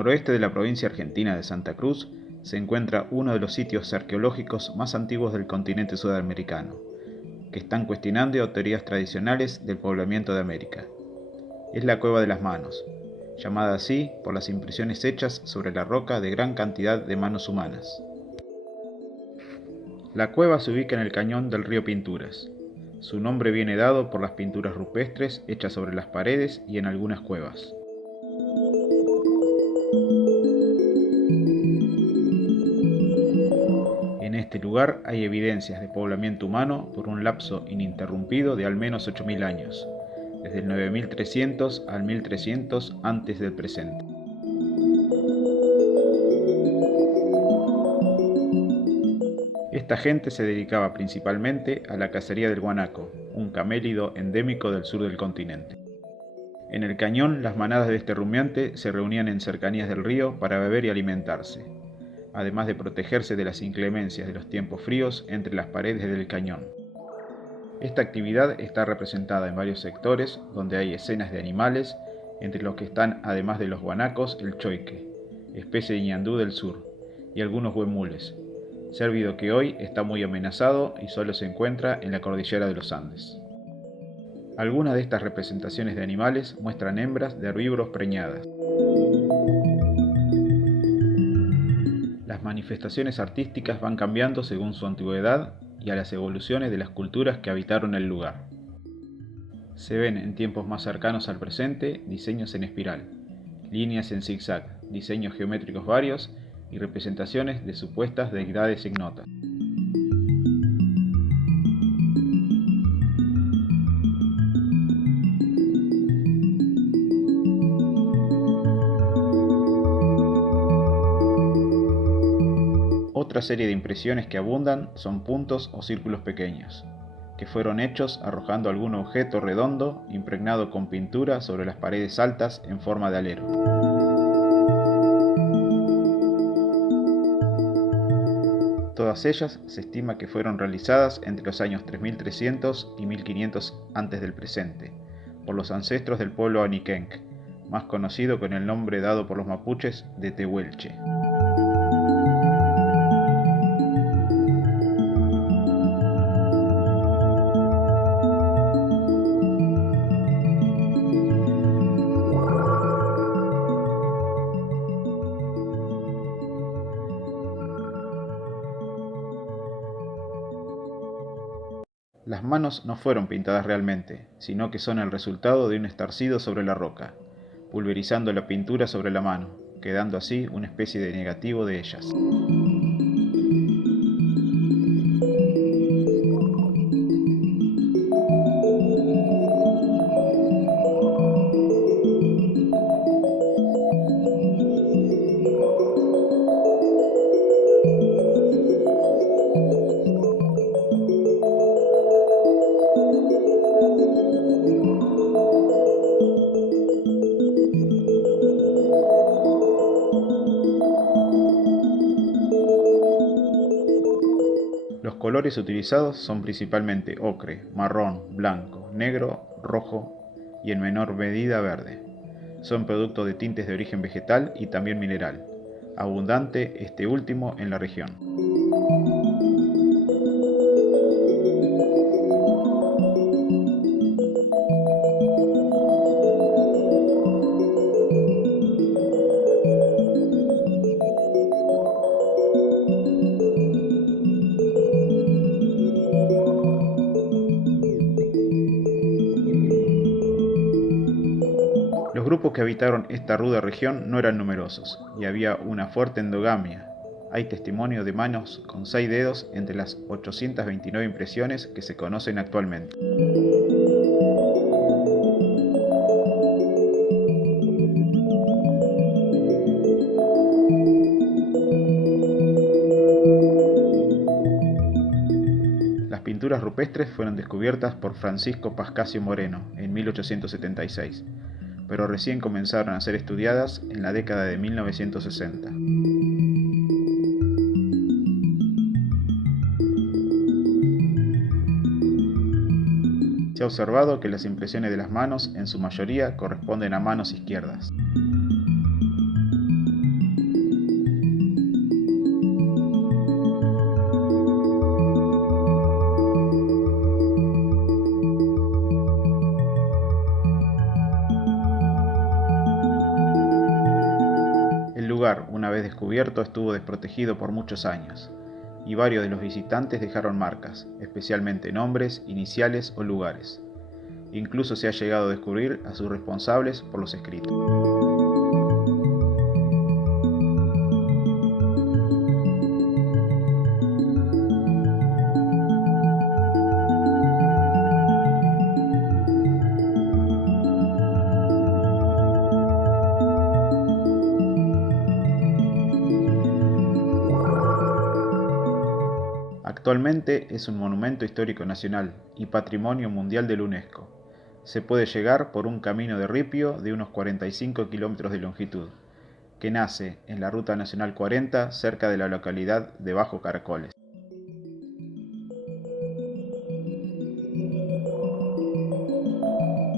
noroeste de la provincia argentina de Santa Cruz se encuentra uno de los sitios arqueológicos más antiguos del continente sudamericano, que están cuestionando teorías tradicionales del poblamiento de América. Es la Cueva de las Manos, llamada así por las impresiones hechas sobre la roca de gran cantidad de manos humanas. La cueva se ubica en el cañón del río Pinturas. Su nombre viene dado por las pinturas rupestres hechas sobre las paredes y en algunas cuevas. En este lugar hay evidencias de poblamiento humano por un lapso ininterrumpido de al menos 8.000 años, desde el 9300 al 1300 antes del presente. Esta gente se dedicaba principalmente a la cacería del guanaco, un camélido endémico del sur del continente. En el cañón, las manadas de este rumiante se reunían en cercanías del río para beber y alimentarse, además de protegerse de las inclemencias de los tiempos fríos entre las paredes del cañón. Esta actividad está representada en varios sectores donde hay escenas de animales, entre los que están, además de los guanacos, el choique, especie de ñandú del sur, y algunos huemules, cérvido que hoy está muy amenazado y solo se encuentra en la cordillera de los Andes. Algunas de estas representaciones de animales muestran hembras de herbívoros preñadas. Las manifestaciones artísticas van cambiando según su antigüedad y a las evoluciones de las culturas que habitaron el lugar. Se ven en tiempos más cercanos al presente diseños en espiral, líneas en zigzag, diseños geométricos varios y representaciones de supuestas deidades ignotas. Otra serie de impresiones que abundan son puntos o círculos pequeños, que fueron hechos arrojando algún objeto redondo impregnado con pintura sobre las paredes altas en forma de alero. Todas ellas se estima que fueron realizadas entre los años 3300 y 1500 antes del presente, por los ancestros del pueblo Aniquenq, más conocido con el nombre dado por los mapuches de Tehuelche. Las manos no fueron pintadas realmente, sino que son el resultado de un estarcido sobre la roca, pulverizando la pintura sobre la mano, quedando así una especie de negativo de ellas. Los colores utilizados son principalmente ocre, marrón, blanco, negro, rojo y en menor medida verde. Son producto de tintes de origen vegetal y también mineral, abundante este último en la región. Los grupos que habitaron esta ruda región no eran numerosos, y había una fuerte endogamia. Hay testimonio de manos con 6 dedos entre las 829 impresiones que se conocen actualmente. Las pinturas rupestres fueron descubiertas por Francisco Pascasio Moreno en 1876. Pero recién comenzaron a ser estudiadas en la década de 1960. Se ha observado que las impresiones de las manos en su mayoría corresponden a manos izquierdas. una vez descubierto, estuvo desprotegido por muchos años, y varios de los visitantes dejaron marcas, especialmente nombres, iniciales o lugares. Incluso se ha llegado a descubrir a sus responsables por los escritos. Actualmente es un monumento histórico nacional y patrimonio mundial de la UNESCO. Se puede llegar por un camino de ripio de unos 45 kilómetros de longitud, que nace en la Ruta Nacional 40 cerca de la localidad de Bajo Caracoles.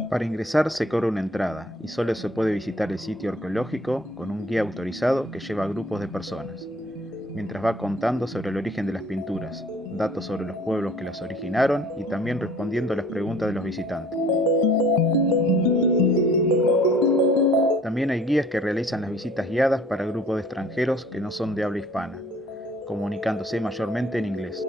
Para ingresar se cobra una entrada y solo se puede visitar el sitio arqueológico con un guía autorizado que lleva a grupos de personas, mientras va contando sobre el origen de las pinturas, datos sobre los pueblos que las originaron y también respondiendo a las preguntas de los visitantes. También hay guías que realizan las visitas guiadas para grupos de extranjeros que no son de habla hispana, comunicándose mayormente en inglés.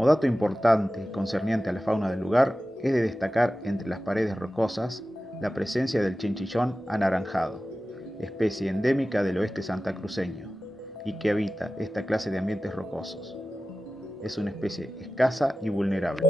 Como dato importante concerniente a la fauna del lugar, es de destacar entre las paredes rocosas la presencia del chinchillón anaranjado, especie endémica del oeste santacruceño, y que habita esta clase de ambientes rocosos. Es una especie escasa y vulnerable.